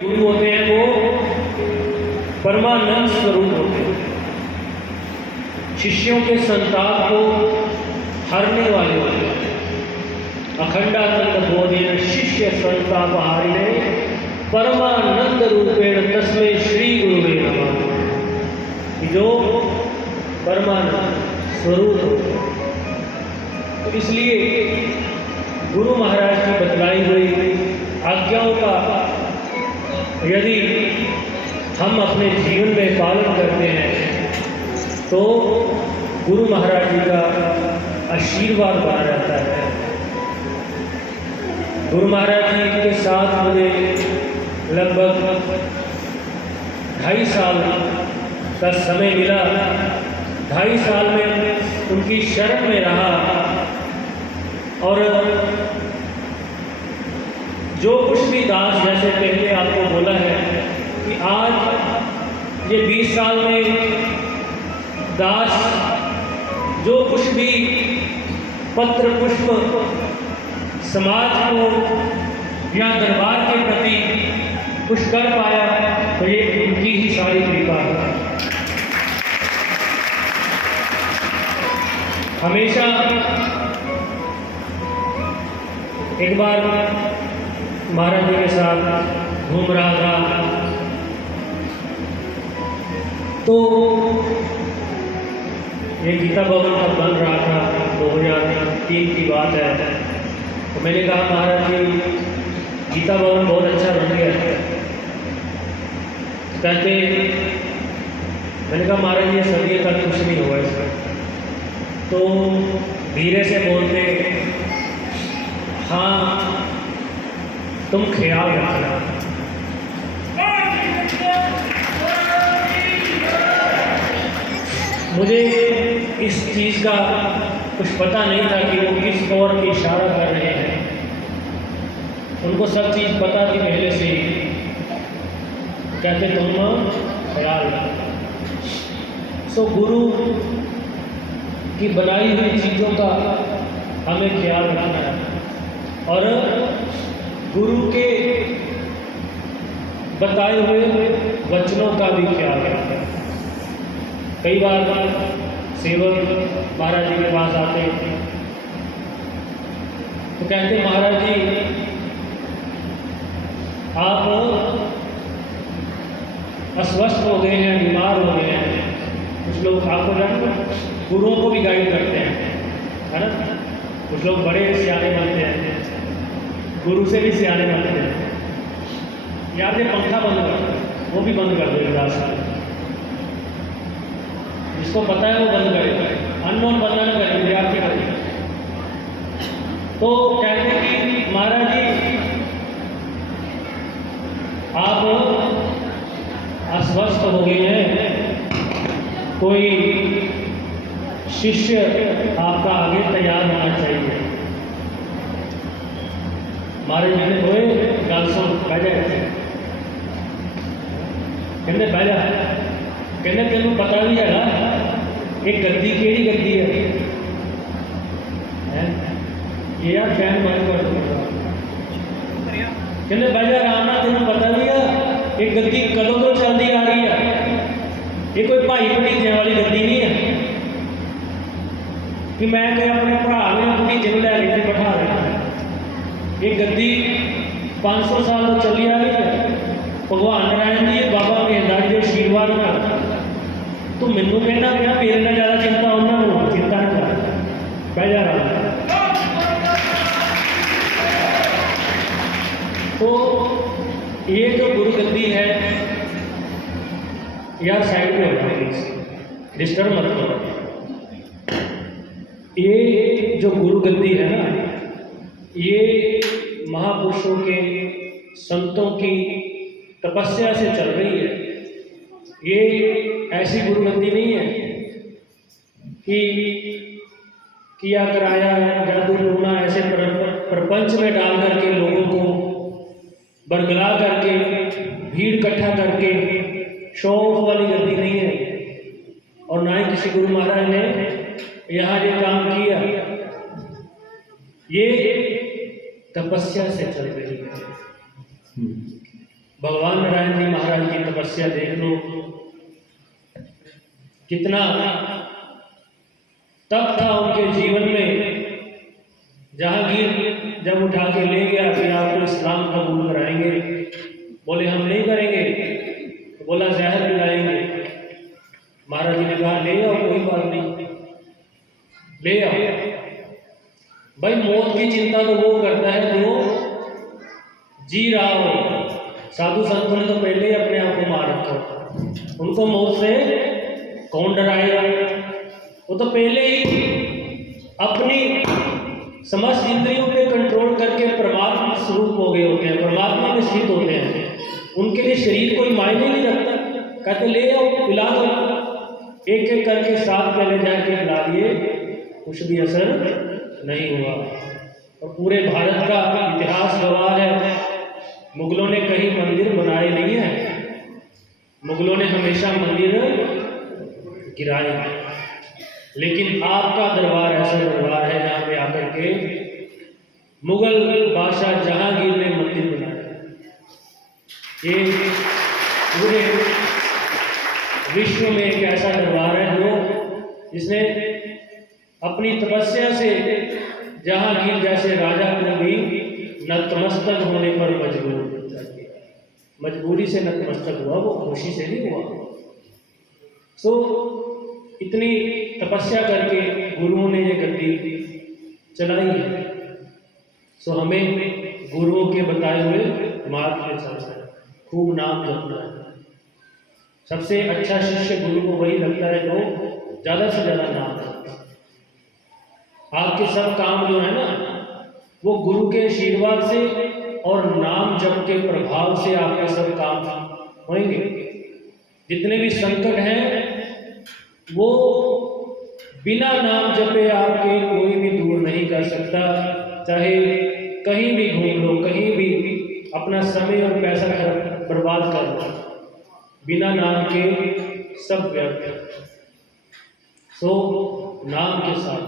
गुरु होते हैं वो परमानंद स्वरूप होते हैं, शिष्यों के संताप को हरने वाले होते हैं। अखंडानंद बोधेन शिष्य संताप हारिणे परमानंद रूपेण तस्मै श्री गुरुवे नमः। जो परमानंद स्वरूप होते हैं, तो इसलिए गुरु महाराज की बतलाई हुई आज्ञाओं का यदि हम अपने जीवन में पालन करते हैं तो गुरु महाराज जी का आशीर्वाद बना रहता है। गुरु महाराज जी के साथ मुझे लगभग 2.5 साल का समय मिला। 2.5 साल में उनकी शरण में रहा और जो कुछ भी दास, जैसे पहले आपको बोला है कि आज ये 20 साल में दास जो कुछ भी पत्र पुष्प समाज को या दरबार के प्रति कुछ कर पाया तो ये उनकी ही सारी कृपा है। हमेशा एक बार महाराज जी के साथ घूम रहा था तो ये गीता भवन का बन रहा था, 2003 की बात है। तो मैंने कहा महाराज जी गीता भवन बहुत अच्छा बन गया है। कहते मैंने कहा महाराज ये सदियों तक कुछ नहीं हुआ इसका। तो धीरे से बोलते हाँ तुम ख्याल रखना। मुझे इस चीज़ का कुछ पता नहीं था कि वो किस ओर की इशारा कर रहे हैं। उनको सब चीज़ पता थी पहले से ही। कहते तुम ख्याल रखो। सो गुरु की बनाई हुई चीज़ों का हमें ख्याल रखना है और गुरु के बताए हुए वचनों का भी ख्याल रखना। कई बार सेवक महाराज जी के पास आते तो कहते महाराज जी आप अस्वस्थ हो गए हैं, बीमार हो गए हैं। कुछ लोग आपको जानते गुरुओं को भी गाइड करते हैं, है ना। कुछ लोग बड़े सियाने बनते हैं, गुरु से भी सियाने बनते हैं। यार ये पंखा बंद कर, वो भी बंद कर दो दास। जिसको पता है वो बंद करेगा, अननोन बंद ना करें, विद्यार्थी करें। तो कहते कि महाराज जी आप अस्वस्थ हो गए हैं, कोई शिष्य आपका आगे तैयार होना चाहिए। महाराज जी ने होए गल सुन बह जाए। कहते बह जा, कहते तेन पता भी है एक गद्दी केड़ी गद्दी है ये यार फैन बंद कर दूंगा। कहते बह जा आराम नाल, तेन पता भी है एक गद्दी कदों तो चलती आ रही है। ये कोई भाई भतीजे वाली गद्दी नहीं है कि मैं अपने भरा ने भतीजे को लैके बैठा रहा। ये गद्दी 500 साल तो चली आ रही है। भगवान नारायण जी बाबा महेंद्र जी के आशीर्वाद में तो मैनू कहना पिया मेरे नाल ज़्यादा चिंता उन्होंने चिंता नहीं कर बह जा रहा। तो ये जो गुरु गद्दी है यार साइड में होगा प्लीज, डिस्टर्ब मत करो। ये जो गुरु गद्दी है ना, ये महापुरुषों के संतों की तपस्या से चल रही है। ये ऐसी गुरु गद्दी नहीं है कि किया कराया जादू टूना ऐसे प्रपंच में डाल करके लोगों को बरगला करके भीड़ इकट्ठा करके शो ऑफ वाली गद्दी नहीं है। और ना ही किसी गुरु महाराज ने यहाँ ये काम किया। ये तपस्या से चल रही है। भगवान नारायण जी महाराज की तपस्या देख लो, कितना तप था उनके जीवन में। जहांगीर जब उठा के ले गया कि आपको इस्लाम कबूल कराएंगे, बोले हम नहीं करेंगे, तो बोला जहर पिलाएंगे। महाराज जी ने कहा ले आओ, कोई बात नहीं, ले आओ। भाई मौत की चिंता तो वो करता है जो जी रहा हो। साधु संतों ने तो पहले ही अपने आप को मार रखा होता, उनको मौत से कौन डराएगा। वो तो पहले ही अपनी समस्त इंद्रियों पे कंट्रोल करके परमात्मा स्वरूप हो गए होते हैं, परमात्मा में स्थित होते हैं। उनके लिए शरीर कोई मायने नहीं रखता। कहते ले आओ, पिला दो, एक एक करके 7 पहले जाके पिला दिए, कुछ भी असर नहीं हुआ। और पूरे भारत का इतिहास गवाह है, मुगलों ने कहीं मंदिर बनाए नहीं है, मुगलों ने हमेशा मंदिर गिराए हैं। लेकिन आपका दरबार ऐसा दरबार है जहाँ पे आकर के मुगल बादशाह जहांगीर ने मंदिर बनाया। ये पूरे विश्व में एक ऐसा दरबार है जो जिसने अपनी तपस्या से जहांगीर जैसे राजा को भी नतमस्तक होने पर मजबूर कर दिया। मजबूरी से नतमस्तक हुआ, वो खुशी से नहीं हुआ। सो इतनी तपस्या करके गुरुओं ने ये गद्दी चलाई है। सो हमें गुरुओं के बताए हुए मार्ग पे चलना है, खूब नाम जपना है। सबसे अच्छा शिष्य गुरु को वही लगता है जो ज़्यादा से ज़्यादा नाम जपता है। आपके सब काम जो है ना, वो गुरु के आशीर्वाद से और नाम जप के प्रभाव से आपके सब काम होंगे। जितने भी संकट हैं वो बिना नाम जपे आपके कोई भी दूर नहीं कर सकता। चाहे कहीं भी घूम लो, कहीं भी अपना समय और पैसा बर्बाद कर लो, बिना नाम के सब व्यर्थ है। सो नाम के साथ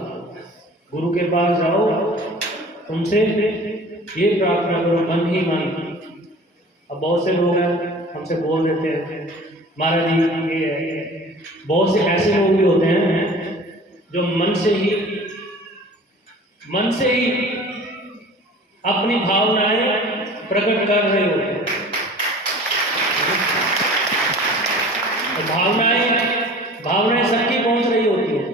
गुरु के पास जाओ, उनसे ये प्रार्थना करो मन ही मन। अब बहुत से लोग हैं हमसे बोल देते हैं महाराज जी ये है। बहुत से ऐसे लोग भी होते हैं जो मन से ही अपनी भावनाएं प्रकट कर रहे होते हैं। तो भावनाएं सबकी पहुंच रही होती हैं,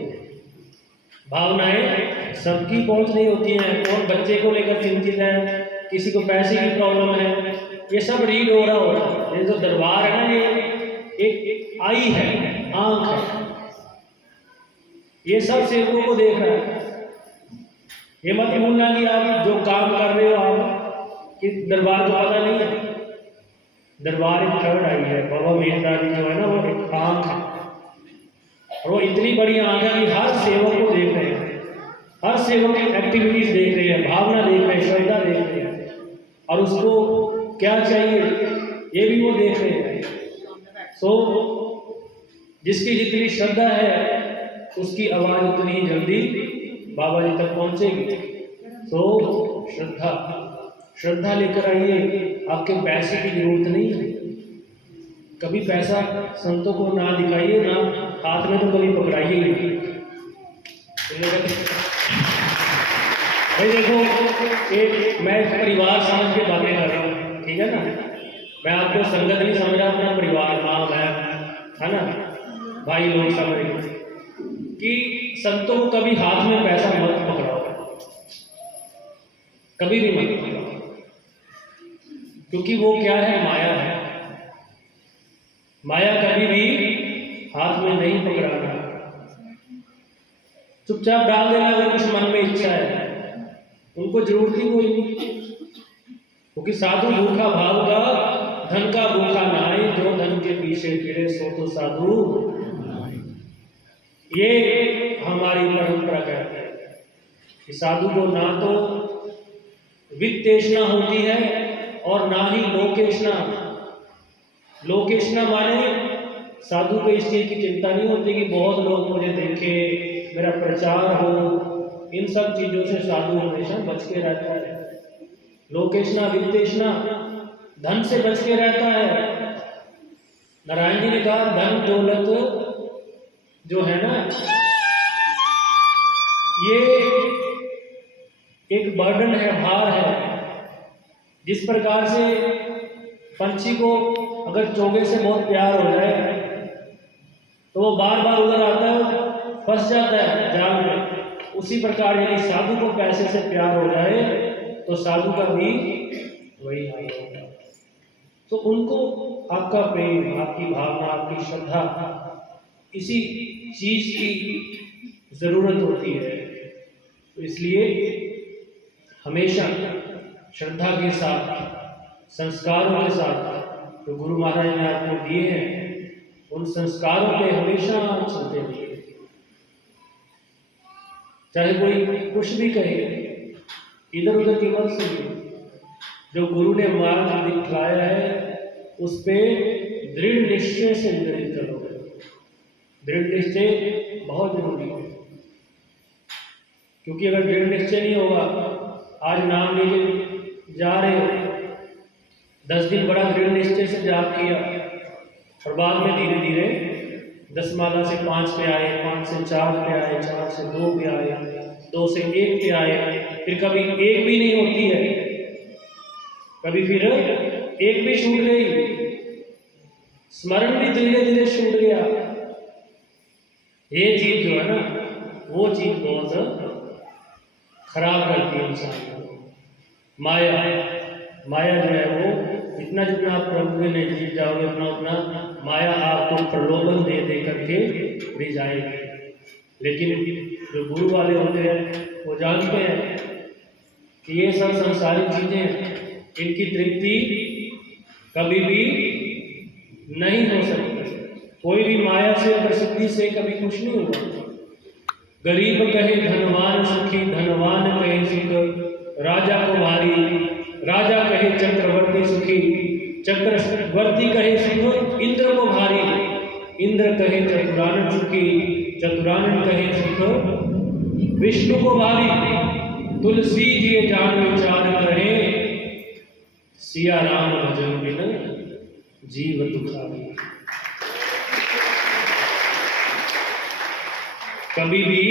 भावनाएं सबकी पहुंच रही होती हैं। कौन बच्चे को लेकर चिंतित है, किसी को पैसे की प्रॉब्लम है, ये सब रीड हो रहा होता है। ये जो दरबार है ना, ये एक आई है, आंख है, ये सब सेवकों को देख रहा है। ये मत भूलना कि आप जो काम कर रहे हो आप कि दरबार को पता नहीं है। दरबार एक थर्ड आई है, बाबा मेहरदारी जो है ना, वो एक आंख है। और वो इतनी बड़ी आंख है कि हर सेवक को देख रहे हैं, हर सेवक की एक्टिविटीज देख रहे हैं, भावना देख रहे हैं, श्रद्धा देख रहे हैं, और उसको क्या चाहिए ये भी वो देख रहे हैं। सो जिसकी जितनी श्रद्धा है उसकी आवाज उतनी ही जल्दी बाबा जी तक पहुंचेगी। सो श्रद्धा लेकर आइए, आपके पैसे की जरूरत नहीं है। कभी पैसा संतों को ना दिखाइए, ना हाथ में तो कभी पकड़ाइए नहीं। भाई देखो, एक मैं परिवार समझ के बातें कर रहा हूँ, ठीक है ना। मैं आपको संगत नहीं समझ रहा, अपना परिवार माँ बहन है ना, भाई लोग समझ रहे कि संतों को कभी हाथ में पैसा मत पकड़ाओ, कभी भी मत पकड़ाओ, क्योंकि वो क्या है, माया है। माया कभी भी हाथ में नहीं पकड़ाना, चुपचाप डाल देना अगर कुछ मन में इच्छा है, उनको जरूरत ही कोई नहीं। क्योंकि साधु भूखा भावगा, धन का भूखा नहाए, जो धन के पीछे फिरे सो तो साधु। ये हमारी परंपरा कहती है कि साधु को ना तो वित्तेषणा होती है और ना ही लोकेशना। लोकेशना माने साधु को इस चीज की चिंता नहीं होती कि बहुत लोग मुझे देखे, मेरा प्रचार हो। इन सब चीजों से साधु हमेशा बच के रहता है। लोकेशना वित्तेषणा धन से बच के रहता है। नारायण जी ने कहा धन दौलत जो है ना, ये एक बर्डन है, भार है। जिस प्रकार से पंछी को अगर चोगे से बहुत प्यार हो जाए तो वो बार बार उधर आता है, फंस जाता है जाल में। उसी प्रकार यदि साधु को पैसे से प्यार हो जाए तो साधु का भी वही हाल होगा। तो उनको आपका प्रेम, आपकी भावना, आपकी श्रद्धा, इसी चीज की जरूरत होती है। तो इसलिए हमेशा श्रद्धा के साथ, संस्कारों के साथ जो गुरु महाराज ने आपको दिए हैं, उन संस्कारों पे हमेशा चलते रहिए। चाहे कोई कुछ भी कहे, इधर उधर की मत सुनिए। जो गुरु ने मार्ग दिखलाया है उस पे दृढ़ निश्चय से निर्णय करोगे। दृढ़ निश्चय बहुत जरूरी है, क्योंकि अगर दृढ़ निश्चय नहीं होगा, आज नाम लेके जा रहे हो, 10 दिन बड़ा दृढ़ निश्चय से जाप किया और बाद में धीरे धीरे 10 माला से 5 पे आए, 5 से 4 पे आए, 4 से 2 पे आए, 2 से 1 पे आए, फिर कभी 1 भी नहीं होती है, कभी फिर 1 भी छूट गई, स्मरण भी धीरे धीरे छूट गया। ये चीज जो है ना, वो चीज बहुत खराब करती है इंसान को। माया जो है वो इतना जितना आप प्रभु के नजदीक जाओगे उतना उतना माया आपको प्रलोभन दे दे करके भी जाएगी। लेकिन जो गुरु वाले होते हैं वो जानते हैं कि ये सब संसारिक चीजें, इनकी तृप्ति कभी भी नहीं हो सकती। कोई भी माया से, प्रसिद्धि से कभी कुछ नहीं हुआ। गरीब कहे धनवान सुखी, धनवान कहे सुख राजा को भारी, राजा कहे चक्रवर्ती सुखी, चक्रवर्ती कहे सुख इंद्र को भारी, इंद्र कहे चतुरानन सुखी, चतुरानन कहे सुख विष्णु को भारी। तुलसी जी जान विचार कहे, सिया राम भजन बिन जीव दुखारी। कभी भी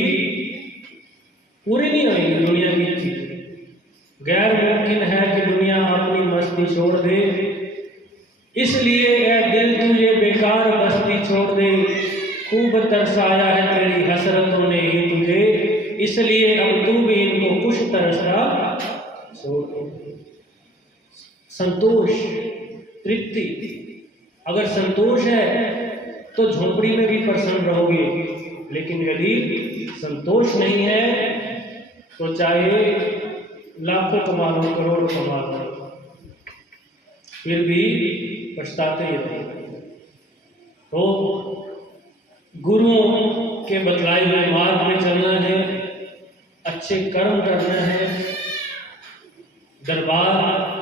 पूरी नहीं होगी दुनिया की चीजें। गैर मुमकिन है कि दुनिया अपनी मस्ती छोड़ दे, इसलिए ए दिल तुझे बेकार बस्ती छोड़ दे। खूब तरसाया है तेरी हसरतों ने ही तुझे, इसलिए अब तू भी इनको कुछ तरसा छोड़ दे। संतोष, तृप्ति, अगर संतोष है तो झोपड़ी में भी प्रसन्न रहोगे, लेकिन यदि संतोष नहीं है तो चाहे लाखों कमा लो, करोड़ कमा लो, फिर भी पछताते ही रहोगे। तो गुरुओं के बतलाए हुए मार्ग में चलना है, अच्छे कर्म करना है। दरबार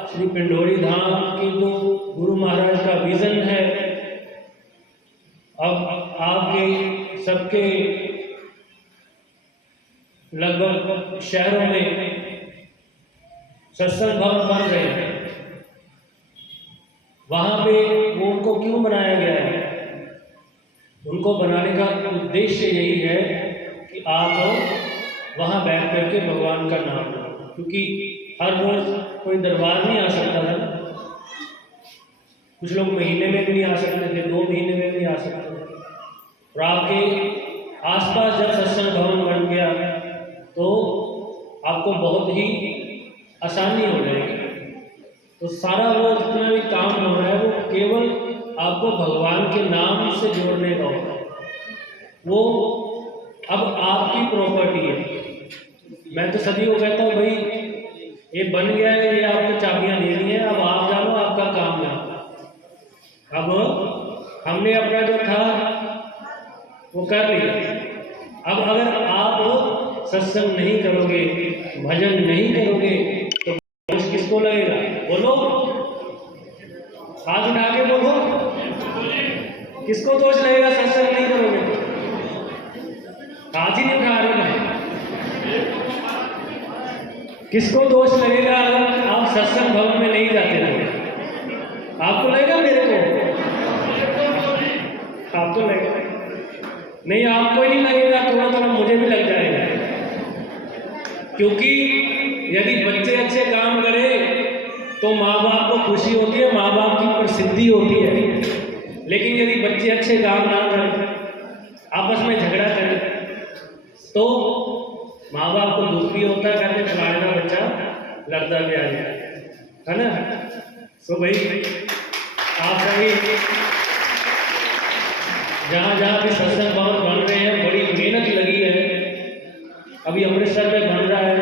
श्री पिंडोरी धाम की जो गुरु महाराज का विजन है, अब आपके सबके लगभग शहरों में सत्संग भवन बन रहे हैं। वहां पे वो उनको क्यों बनाया गया है? उनको बनाने का उद्देश्य यही है कि आप वहां बैठ करके भगवान का नाम लो, क्योंकि हर रोज कोई दरबार नहीं आ सकता था। कुछ लोग महीने में भी नहीं आ सकते थे, 2 महीने में भी नहीं आ सकते थे। और आपके आसपास जब सत्संग भवन बन गया तो आपको बहुत ही आसानी हो जाएगी। तो सारा वो जितना भी काम हो रहा है वो केवल आपको भगवान के नाम से जोड़ने का होता है। वो अब आपकी प्रॉपर्टी है। मैं तो सभी को कहता हूँ भाई ये बन गया है, ये आपको चाबियां देनी है, अब आप जानो, आपका काम जानो। अब हमने अपना जो था वो कर लिया। अब अगर आप सत्संग नहीं करोगे, भजन नहीं करोगे तो दोष किसको लगेगा? बोलो, हाथ उठा के बोलो, किसको दोष लगेगा सत्संग नहीं करोगे? हाथ ही नहीं उठा रहे भाई। किसको दोष लगेगा अगर आप सत्संग भवन में नहीं जाते रहोगे? आपको लगेगा मेरे को? आपको लगेगा? नहीं, आपको ही नहीं लगेगा, थोड़ा थोड़ा मुझे भी लग जाएगा। क्योंकि यदि बच्चे अच्छे काम करें तो माँ बाप को खुशी होती है, माँ बाप की प्रसिद्धि होती है। लेकिन यदि बच्चे अच्छे काम ना करें, आपस में झगड़ा करें, तो माँ बाप को दुख भी होता है, कहते फलाना बच्चा लड़ता भी आ है ना। तो भाई आप सभी जहाँ जहाँ भी सत्संग भवन बन रहे हैं, बड़ी मेहनत लगी है। अभी अमृतसर में बन रहा है,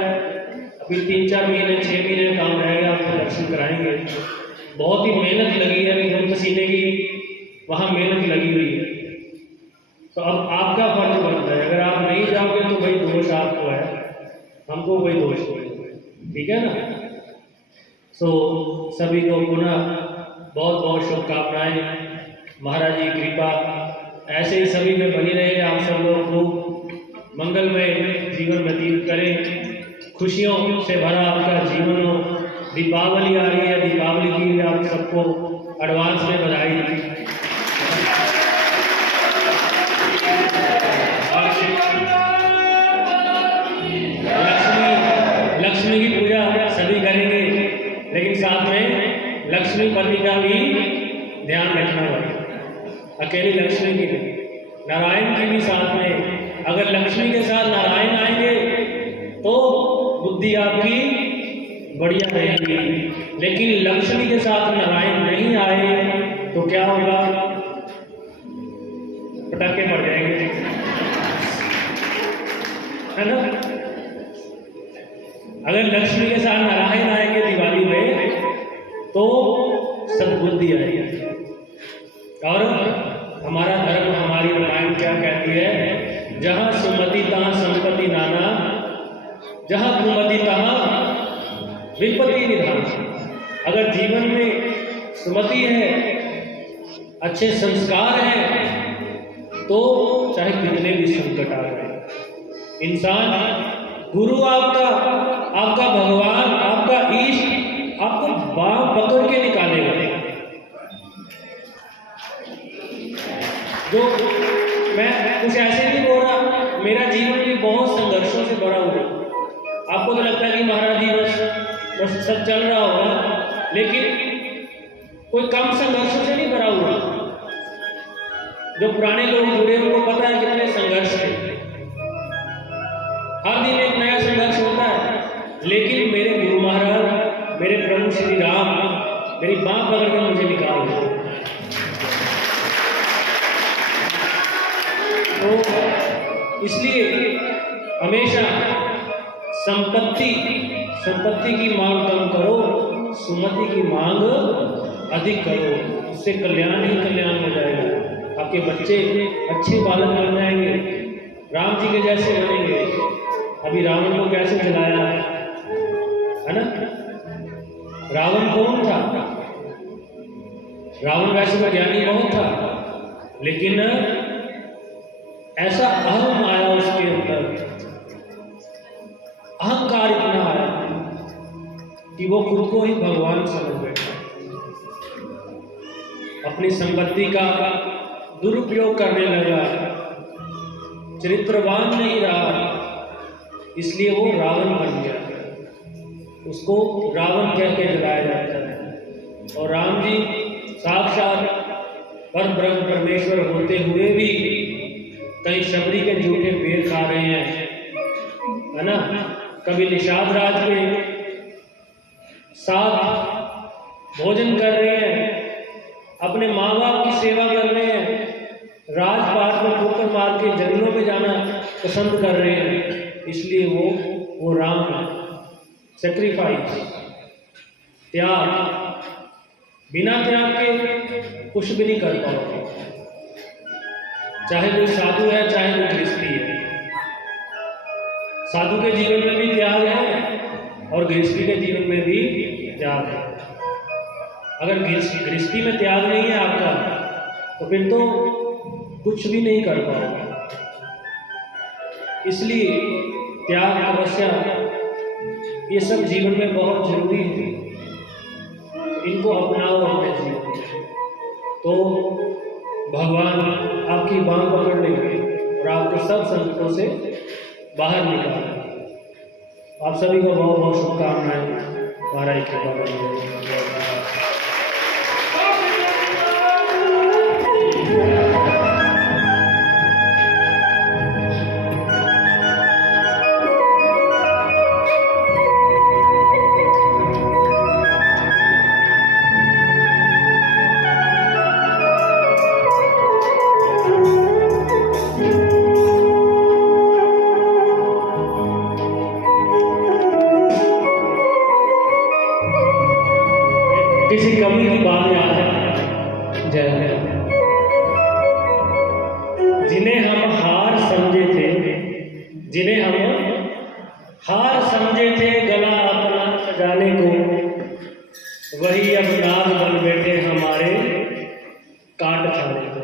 अभी 3-4 महीने 6 महीने काम रहेगा, आपको दर्शन कराएंगे। बहुत ही मेहनत लगी है, खून पसीने की वहाँ मेहनत लगी हुई है। तो अब आपका फर्ज बनता है, अगर आप नहीं जाओगे तो भाई दोष आपको है, हमको कोई दोष नहीं, ठीक है ना। सो सभी को पुनः बहुत बहुत शुभकामनाएं। महाराज जी कृपा ऐसे ही सभी में बनी रहे, आप सब लोग को मंगलमय जीवन व्यतीत करें, खुशियों से भरा आपका जीवन हो। दीपावली आ रही है, दीपावली की भी आप सबको एडवांस में बधाई। लक्ष्मी की पूजा सभी करेंगे, लेकिन साथ में लक्ष्मीपति का भी ध्यान रखना पड़ेगा। अकेली लक्ष्मी की नहीं, नारायण की भी साथ में। अगर लक्ष्मी के साथ नारायण आएंगे तो बुद्धि आपकी बढ़िया रहेगी, लेकिन लक्ष्मी के साथ नारायण नहीं आए तो क्या होगा? पटाखे पड़ जाएंगे, है ना। अगर लक्ष्मी के साथ नारायण आएंगे दिवाली में तो सद्बुद्धि आएगी। और हमारा धर्म, हमारी रामायण क्या कहती है? जहाँ सुमति तहाँ संपत्ति नाना, जहाँ कुमति तहाँ विपत्ति निधान। अगर जीवन में सुमति है, अच्छे संस्कार हैं, तो चाहे कितने भी संकट आ जाए, इंसान, गुरु आपका, आपका भगवान, आपका ईष्ट आपको बाँह पकड़ के निकालेगा। जो मैं कुछ ऐसे नहीं बोल रहा, मेरा जीवन भी बहुत संघर्षों से भरा हुआ। आपको तो लगता है कि महाराज जी बस सब चल रहा होगा, लेकिन कोई कम संघर्षों से नहीं भरा हुआ। जो पुराने लोग जुड़े उनको पता है कितने संघर्ष थे। हर दिन एक नया संघर्ष होता है, लेकिन मेरे गुरु महाराज, मेरे प्रभु श्री राम मेरी बाँह पकड़कर मुझे निकाल दिया। तो इसलिए हमेशा संपत्ति की मांग कम करो, सुमति की मांग अधिक करो, उससे कल्याण ही कल्याण हो जाएगा। आपके बच्चे अच्छे बालक बन जाएंगे, राम जी के जैसे बनेंगे। अभी रावण को कैसे जलाया है ना। रावण कौन था? रावण वैसे तो ज्ञानी बहुत था, लेकिन ऐसा अहम आया उसके अंदर, अहंकार इतना आया कि वो खुद को ही भगवान समझ बैठा। अपनी संपत्ति का दुरुपयोग करने लगा, चरित्रवान नहीं रहा, इसलिए वो रावण बन गया। उसको रावण कह के जलाया जाता है। और राम जी साक्षात परब्रह्म परमेश्वर होते हुए भी कहीं शबरी के जूठे पेड़ खा रहे हैं, है ना। कभी निषाद राज के साथ भोजन कर रहे हैं, अपने माँ बाप की सेवा कर रहे हैं, राजपाट में ठोकर मार के जंगलों में जाना पसंद कर रहे हैं, इसलिए वो राम है। सेक्रीफाइस, त्याग, बिना त्याग के कुछ भी नहीं कर पाओगे। चाहे कोई साधु है, चाहे कोई गृहस्थी है, साधु के जीवन में भी त्याग है और गृहस्थी के जीवन में भी त्याग है। अगर गृहस्थी में त्याग नहीं है आपका, तो फिर तो कुछ भी नहीं कर पाओगे। इसलिए त्याग, तपस्या, ये सब जीवन में बहुत जरूरी है। इनको अपनाओ अपने जीवन में। तो भगवान आपकी बांह पकड़ लेंगे और आपको सब संकटों से बाहर निकालेंगे। आप सभी को बहुत बहुत शुभकामनाएं। महाराज की कृपा बनी किसी कवि की बात याद है, जय जिन्हें हम हार समझे थे, जिन्हें हम हार समझे थे गला अपना सजाने को, वही अब नाग बन बैठे हमारे काट खाने को।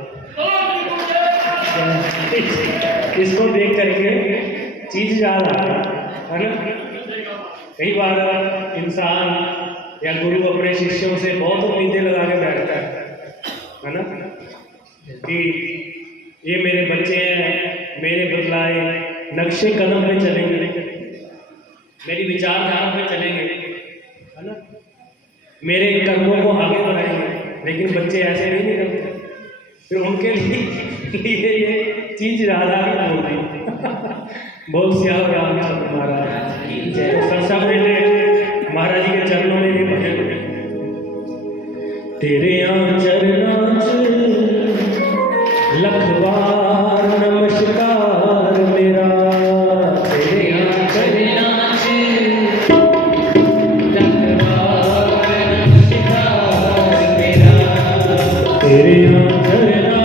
इसको देख करके चीज याद आता है ना। कई बार इंसान या गुरु अपने शिष्यों से बहुत उम्मीदें लगा के बैठता है ना, कि ये मेरे बच्चे हैं, मेरे बदलाए नक्शे कदम पे चलेंगे, मेरी विचारधारा पे चलेंगे, है ना, मेरे कर्मों को आगे बढ़ाएंगे। लेकिन बच्चे ऐसे नहीं करते, फिर उनके लिए ये चीज ज़्यादा ही बोल रही। बोल सिया रामचंद्र महाराज की जय। सबसे पहले महाराज जी के चरणों में ये भजन, तेरे चरना च लखवार नमस्कार मेरा, तेरे चरना च लखवार नमस्कार मेरा, तेरे चरना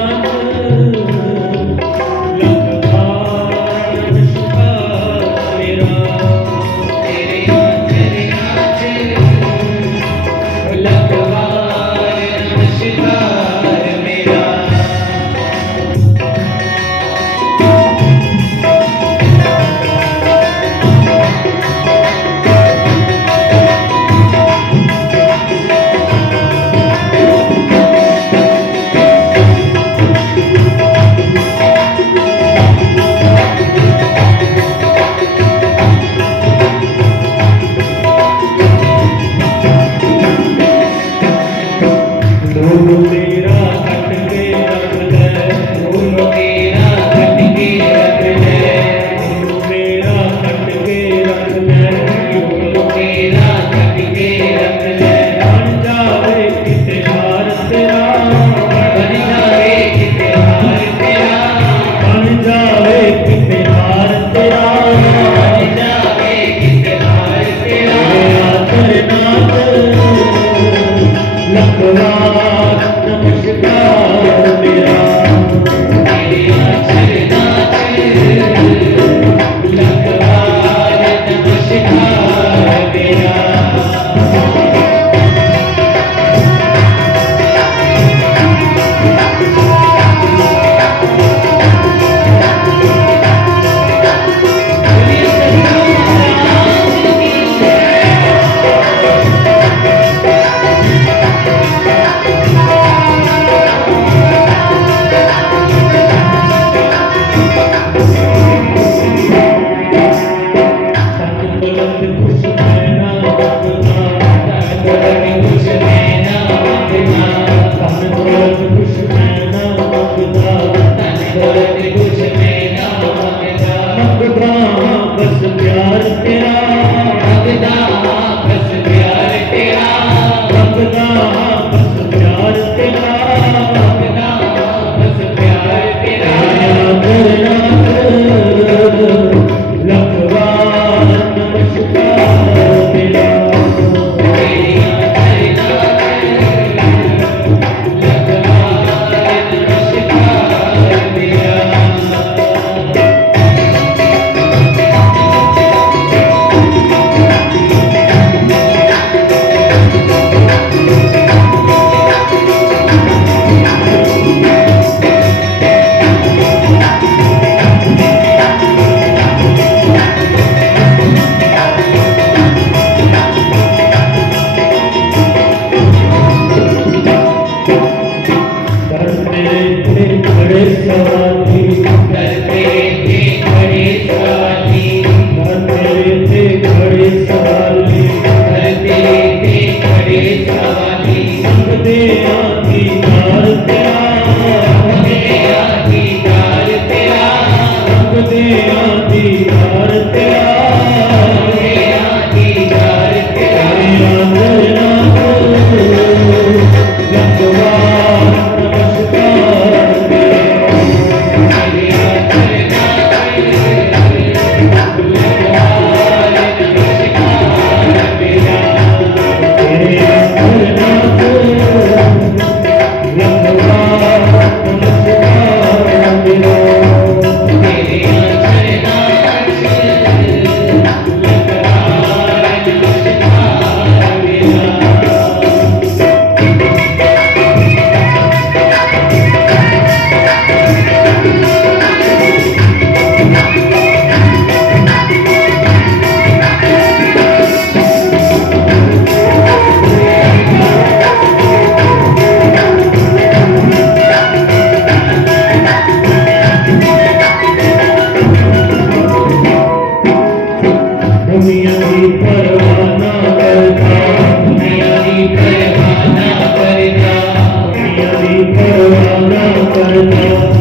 थे खड़े सवाली, कर तेरे थे खड़े सवाली, घर तेरे थे खड़े सवाली, कर तेरे थे खड़े सवाली, संग दे अधिकार तेरा, हमें अधिकार तेरा, संग दे अधिकार तेरा, हमें अधिकार तेरा, तेरा गंगवा नमस्कार तेरा करना लगवार नमस्कार मेरा, तेरे करना गंगवा नमस्कार मेरा। तेरे करना लगवार नमस्कार मेरा। दुनिया की परवाह ना करता, दुनिया की परवाह ना करता, दुनिया की परवाह ना करता,